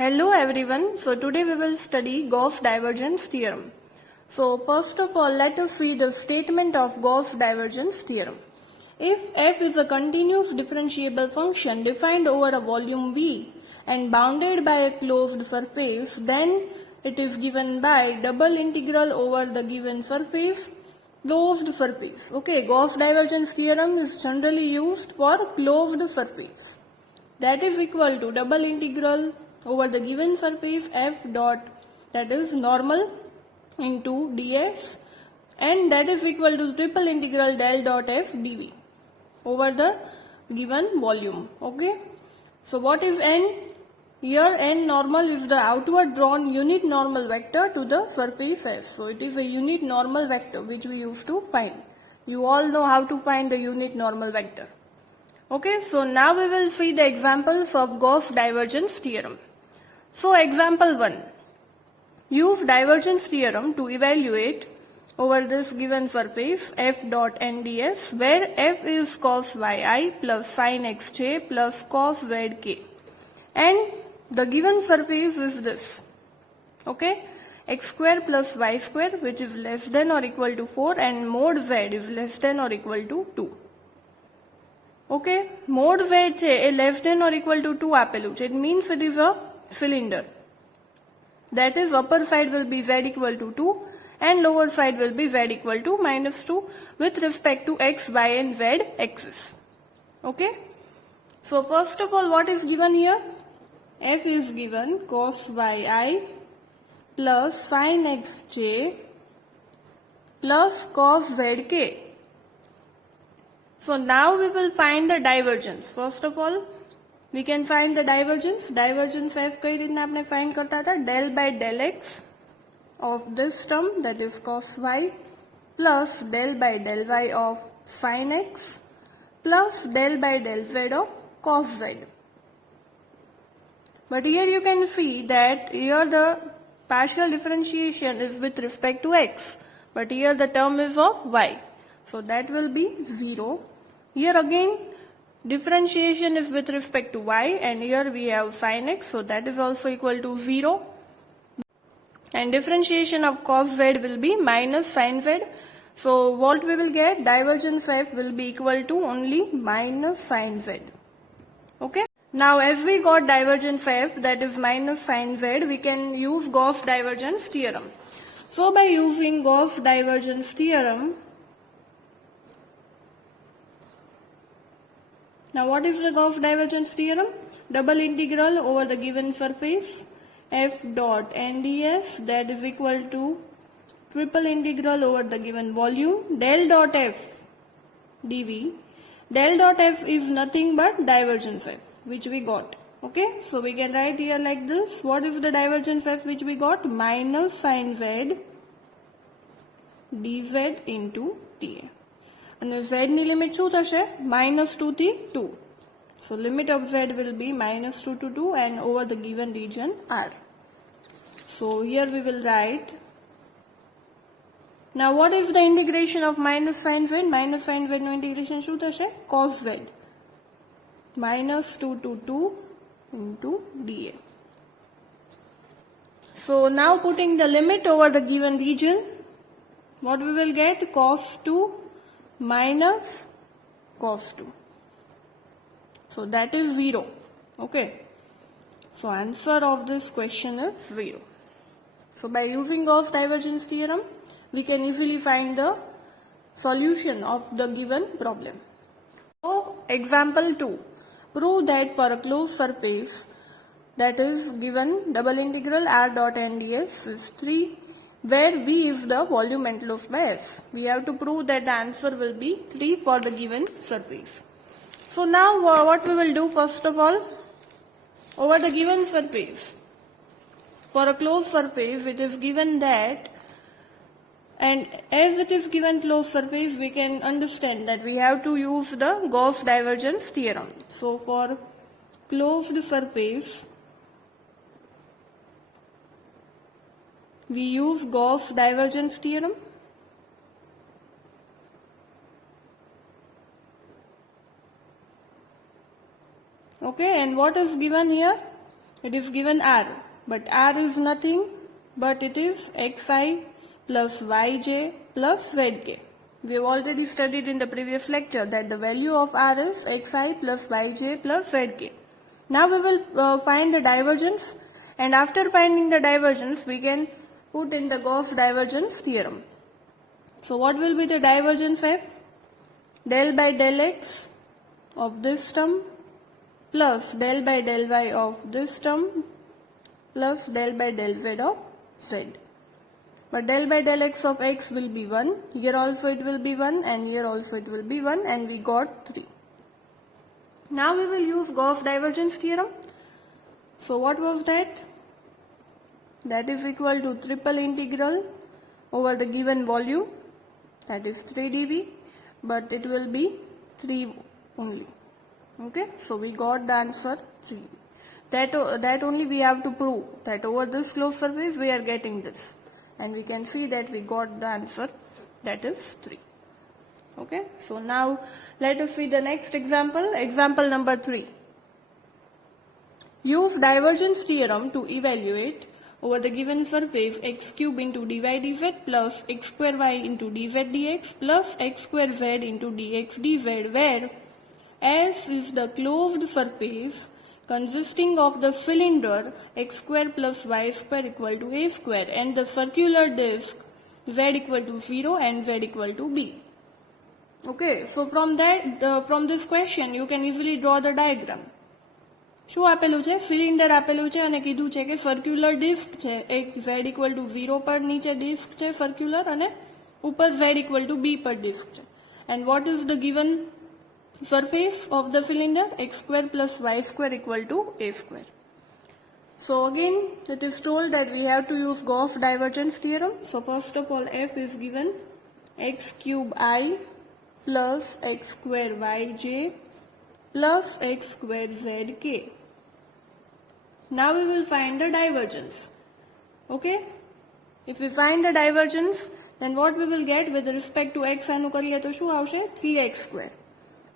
Hello everyone. So today we will study Gauss divergence theorem. So first of all, let us see the statement of Gauss divergence theorem. If f is a continuous differentiable function defined over a volume V and bounded by a closed surface, then it is given by double integral over the given surface, closed surface. Okay, Gauss divergence theorem is generally used for closed surface. That is equal to double integral over the given surface f dot, that is normal, into ds, and that is equal to triple integral del dot f dv over the given volume. Okay, so what is n? Here n normal is the outward drawn unit normal vector to the surface S. So it is a unit normal vector which we used to find. You all know how to find the unit normal vector. Okay, so now we will see the examples of Gauss divergence theorem. So example 1. Use divergence theorem to evaluate over this given surface f dot nds, where f is cos yi plus sin xj plus cos zk, and the given surface is this. Okay, x square plus y square, which is less than or equal to 4, and mod z is less than or equal to 2. Okay, mod z છે less than or equal to 2 આપેલું છે. It means it is a cylinder. That is, upper side will be z equal to 2 and lower side will be z equal to minus 2 with respect to x, y and z axis. Okay. So first of all, what is given here? F is given cos yi plus sin xj plus cos zk. So now we will find the divergence. First of all, we can find the divergence. Divergence f કઈ રીતના આપણે find કરતા હતા? Del by del x of this term, that is cos y, plus del by del y of sin x, plus del by del z of cos z. But here you can see that here the partial differentiation is with respect to x, but here the term is of y. So that will be 0. Here again differentiation is with respect to y, and here we have sin x, so that is also equal to 0. And differentiation of cos z will be minus sin z. So what we will get? Divergence f will be equal to only minus sin z. Okay. Now as we got divergence f, that is minus sin z, we can use Gauss divergence theorem. So by using Gauss divergence theorem, now what is the Gauss divergence theorem? Double integral over the given surface f dot nds, that is equal to triple integral over the given volume del dot f dv. Del dot f is nothing but divergence f, which we got. Okay, so we can write here like this. What is the divergence f which we got? Minus sin z dz into ta. And z ની limit શું થશે? -2 થી 2. So limit of z will be -2 to 2 and over the given region R. So here we will write. Now what is the integration of minus sin z? Minus sin z no integration શું થશે? Cos z. -2 to 2 into dA. So now putting the limit over the given region, what we will get? Cos 2 minus cos 2. So that is 0. Okay. So answer of this question is 0. So by using Gauss divergence theorem, we can easily find the solution of the given problem. So example 2. Prove that for a closed surface, that is given double integral r dot nds is 3, where V is the volume enclosed by S. We have to prove that the answer will be 3 for the given surface. So now what we will do, first of all, over the given surface, for a closed surface it is given that, and as it is given closed surface, we can understand that we have to use the Gauss divergence theorem. So for closed surface, we use Gauss divergence theorem. Okay, and what is given here? it is given r, but r is nothing but it is xi plus yj plus zk. We have already studied in the previous lecture that the value of r is xi plus yj plus zk. Now we will find the divergence, and after finding the divergence we can put in the Gauss divergence theorem. So what will be the divergence f? Del by del x of this term plus del by del y of this term plus del by del z of z. But del by del x of x will be 1, here also it will be 1, and here also it will be 1, and we got 3. Now we will use Gauss divergence theorem. So what was that? That is equal to triple integral over the given volume, that is 3 dV, but it will be 3 only. Okay, so we got the answer 3. That only we have to prove that over this closed surface we are getting this, and we can see that we got the answer, that is 3. Okay, so now let us see the next example, example number 3. Use divergence theorem to evaluate over the given surface x cube into dy dz plus x square y into dz dx plus x square z into dx dz, where S is the closed surface consisting of the cylinder x square plus y square equal to a square and the circular disc z equal to 0 and z equal to b. Okay, so from this question you can easily draw the diagram. શું આપેલું છે? Cylinder આપેલું છે અને કીધું છે કે circular disc છે, એક z equal to 0 પર નીચે ડિસ્ક છે સર્ક્યુલર અને ઉપર z equal to b પર ડિસ્ક છે. And what is the given surface of the cylinder? X square plus y square equal to a square. So again it is told that we have to use Gauss divergence theorem. So first of all f is given x cube I plus x square yj plus x square zk. Now we will find the divergence. Okay, if we find the divergence, then what we will get with respect to x આનું કરીએ તો શું આવશે? 3x square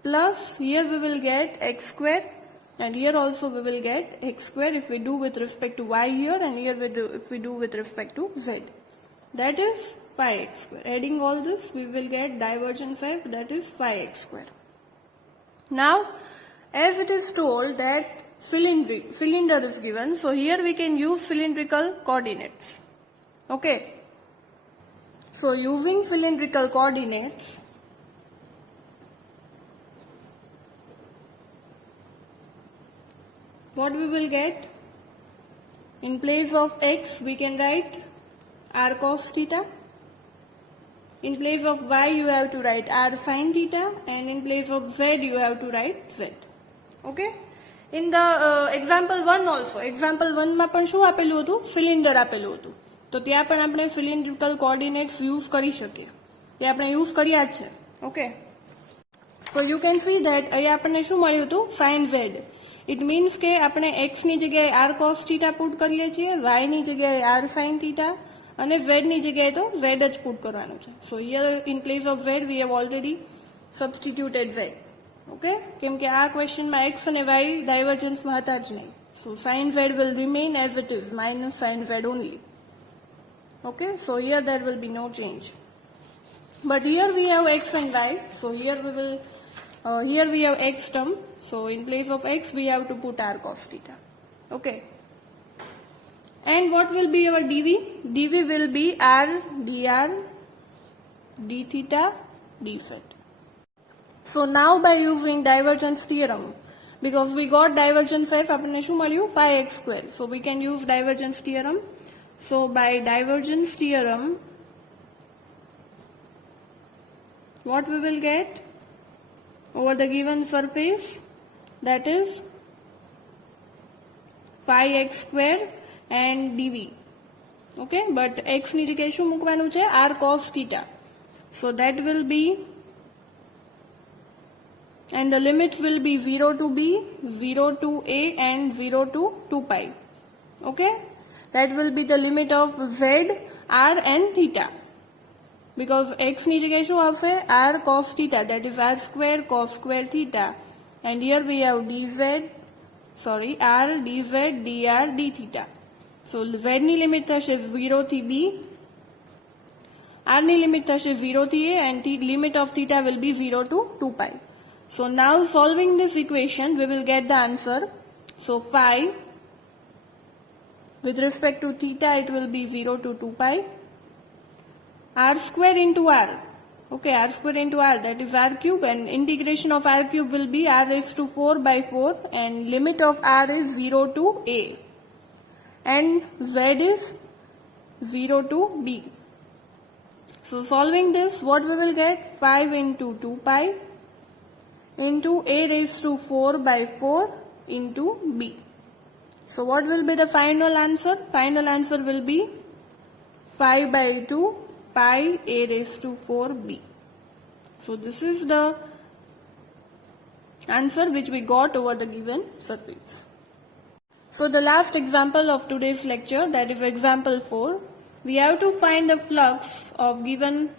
plus here we will get x square, and here also we will get x square if we do with respect to y here, and here if we do with respect to z, that is 5x square. Adding all this we will get divergence f, that is 5x square. Now as it is told that cylinder is given, so here we can use cylindrical coordinates. Okay, so using cylindrical coordinates, what we will get? In place of x we can write r cos theta, in place of y you have to write r sin theta, and in place of z you have to write z. Okay, in the example 1 also, example 1 માં પણ શું આપેલું હતું? Cylinder આપેલું હતું, તો ત્યાં પણ આપણે cylindrical coordinates use કરી શકીએ, તે આપણે use કર્યા જ છે. Okay, so you can see that અહીં આપણને શું મળ્યું હતું? sin z. It means કે આપણે x ની જગ્યાએ r cos theta પુટ કરીએ છીએ, y ની જગ્યાએ r sin theta, અને z ની જગ્યાએ તો z જ પુટ કરવાનું છે. So here in place of z we have already substituted z. Okay, કેમ કે આ ક્વેશ્ચનમાં x અને y ડાયવર્જન્સમાં હતા જ નહીં. So sin z will remain as it is, minus sin z only. Okay, so here there will be no change. But here we have x and y, so here we have x term, so in place of x we have to put r cos theta. Okay, and what will be our dv? Dv will be r dr d theta dz. So now by using divergence theorem, because we got divergence f, આપણને શું મળ્યું? 5x square. So we can use divergence theorem. So by divergence theorem, what we will get over the given surface, that is 5x square and dv. Okay, but x ની જગ્યાએ શું મૂકવાનું છે? r cos theta. So that will be, and the limits will be 0 to b, 0 to a, and 0 to 2 pi. Okay, that will be the limit of z, r and theta. Because x ની જગ્યાએ શું આવશે? r cos theta, that is r square cos square theta, and here we have dz sorry r dz dr d theta. So z ની limit થશે 0 થી b, r ની limit થશે 0 થી a, and the limit of theta will be 0 to 2 pi. So now solving this equation we will get the answer. So phi with respect to theta it will be 0 to 2 pi. R square into r, okay, r square into r, that is r cube, and integration of r cube will be r raised to 4 by 4, and limit of r is 0 to a, and z is 0 to b. So solving this, what we will get? 5 into 2 pi into a raised to 4 by 4 into b. So what will be the final answer? Final answer will be 5 by 2 pi a raised to 4b. So this is the answer which we got over the given surface. So the last example of today's lecture, that is example 4. We have to find the flux of given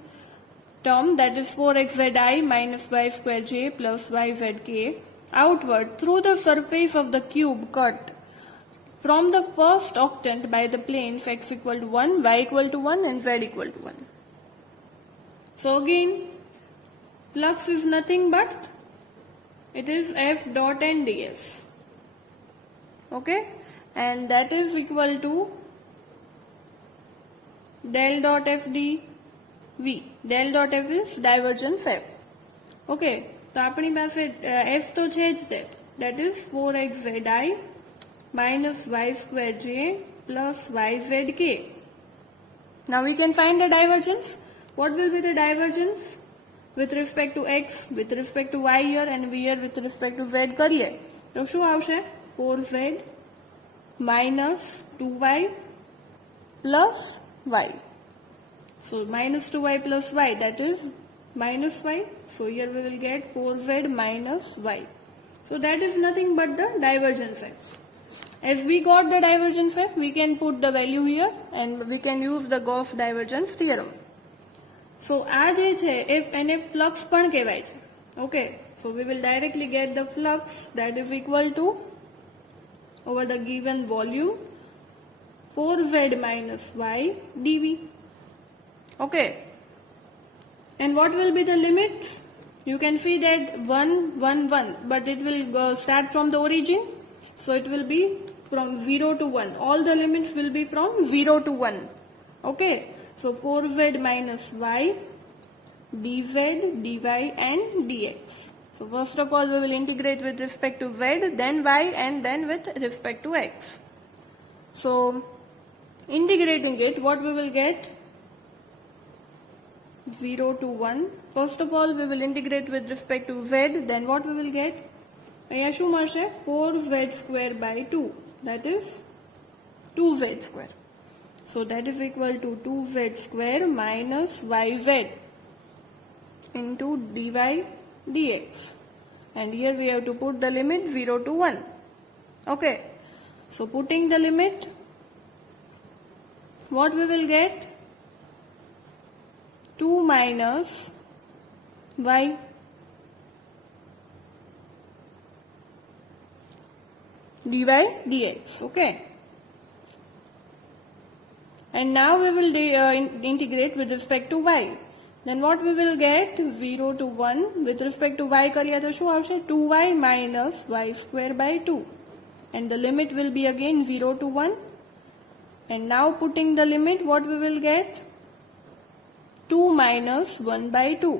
term, that is 4xzi minus y square j plus yzk outward through the surface of the cube cut from the first octant by the planes x equal to 1, y equal to 1, and z equal to 1. So again, flux is nothing but it is f dot n ds, okay, and that is equal to del dot f dv. Del dot f is divergence f, okay. तो अपनी पास f तो है ज ते, that is 4xzi minus y square j plus yzk. Now we can find the divergence. What will be the divergence with respect to x, with respect to y here, and here with respect to z કરીએ તો શું આવશે? 4z minus 2y plus y. So minus 2y plus y, that is minus y. So here we will get 4z minus y. So that is nothing but the divergence f. As we got the divergence f, we can put the value here and we can use the Gauss divergence theorem. So આ જે છે એને flux પણ કહેવાય છે, okay. So we will directly get the flux, that is equal to over the given volume 4z minus y dv, okay. And what will be the limits? You can see that 1 1 1, but it will start from the origin, so it will be from 0 to 1. All the limits will be from 0 to 1, okay. So 4z minus y dz dy and dx. So first of all we will integrate with respect to z, then y, and then with respect to x. So integrating it, what we will get? 0 to 1. First of all we will integrate with respect to z, then what we will get? 4z square by 2, that is 2z square. So that is equal to 2z square minus yz into dy dx, and here we have to put the limit 0 to 1, okay. So putting the limit, what we will get? 2 minus y dy dx, okay. And now we will integrate with respect to y. Then what we will get? 0 to 1. With respect to y કરીએ તો શું આવશે? 2y minus y square by 2. And the limit will be again 0 to 1. And now putting the limit, what we will get? 2 minus 1 by 2.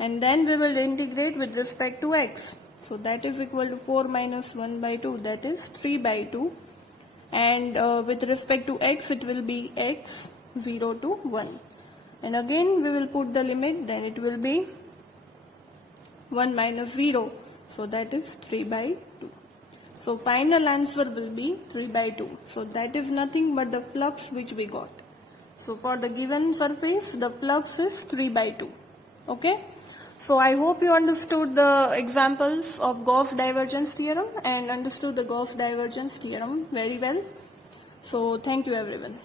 And then we will integrate with respect to x. So that is equal to 4 minus 1 by 2, that is 3 by 2. And with respect to x, it will be x 0 to 1. And again we will put the limit, then it will be 1 minus 0. So that is 3 by 2. So final answer will be 3 by 2. So that is nothing but the flux which we got. So for the given surface, the flux is 3 by 2. Okay. So I hope you understood the examples of Gauss divergence theorem and understood the Gauss divergence theorem very well. So thank you everyone.